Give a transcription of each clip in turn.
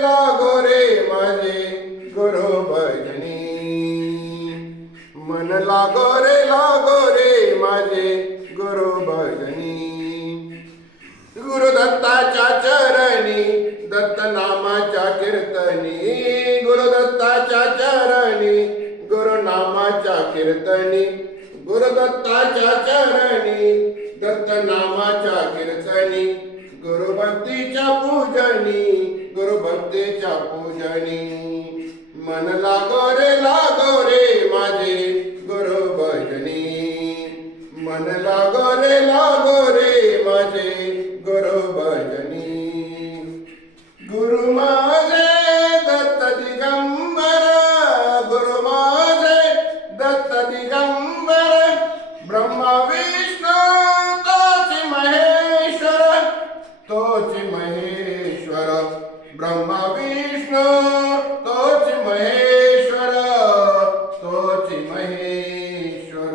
लागो रे माझे गुरु भजनी. मन लागो रे माझे गुरु भजनी. गुरु दत्ताच्या चरणी दत्त नामाच्या कीर्तनी. गुरु दत्ताच्या चरणी गुरु नामाच्या कीर्तनी. गुरु दत्ताच्या चरणी दत्त नामाच्या कीर्तनी. गुरु भक्तीच्या पूजनी गुरु भक्तीच्या पूजनी. मन लागो रे माझे गुरु भजनी. मन लागो रे माझे गुरु भजनी. गुरु माझे दत्त दिगंबर. गुरु माझे दत्त दिगंबर. ब्रह्मा विष्णू तोच महेश्वर. तोच महेश्वर. ब्रह्मा विष्णू तोच महेश्वर. तोच महेश्वर.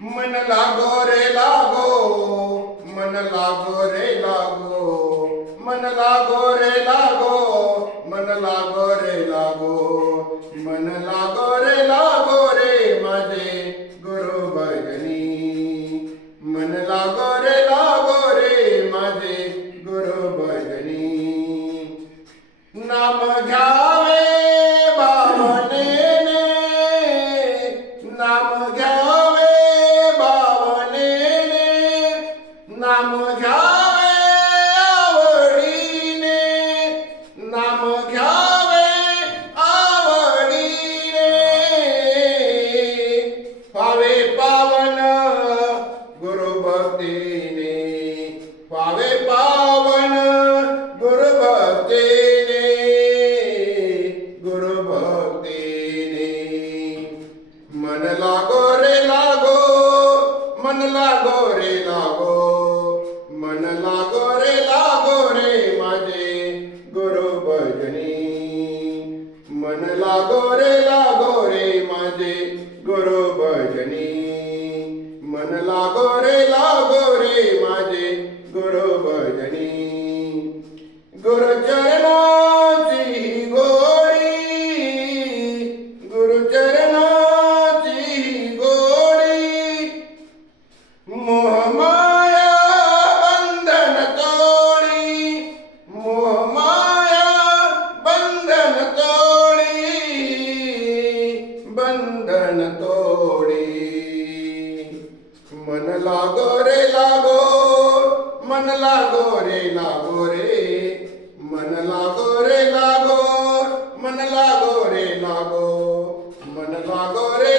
मन लागो रे लागो. मन लागो रे लागो. मन लागो रे लागो. मन लागो रे लागो. मन लागो रे माझे गुरु भजनी. मन लागो रे माझे गुरु भजनी. नाम घ्यावे भावनेने. नाम घ्यावे भावनेने. नाम घ्यावे आवडीने. नाम घ्यावे आवडीने. पावे पावन गुरु भक्तीने. पावे पावन गुरु भक्तीने. गुरु भक्तीने. मन लागो रे लागो. मन लागो रे लागो. मन लागो रे माझे गुरु भजनी. मन लागो रे माझे गुरु भजनी. मन लागो रे माझे गुरु भजनी. गुरु चरणाची गोडी. गुरु चरणाची गोडी. मोहमाया बंधन तोडी. मोहमाया बंधन तोडी. बंधन तोडी. मन लागो रे लागो. मन लागो रे मन लागो रे मन लागो रे मन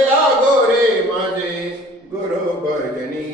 लागो रे माझे गुरु भजनी.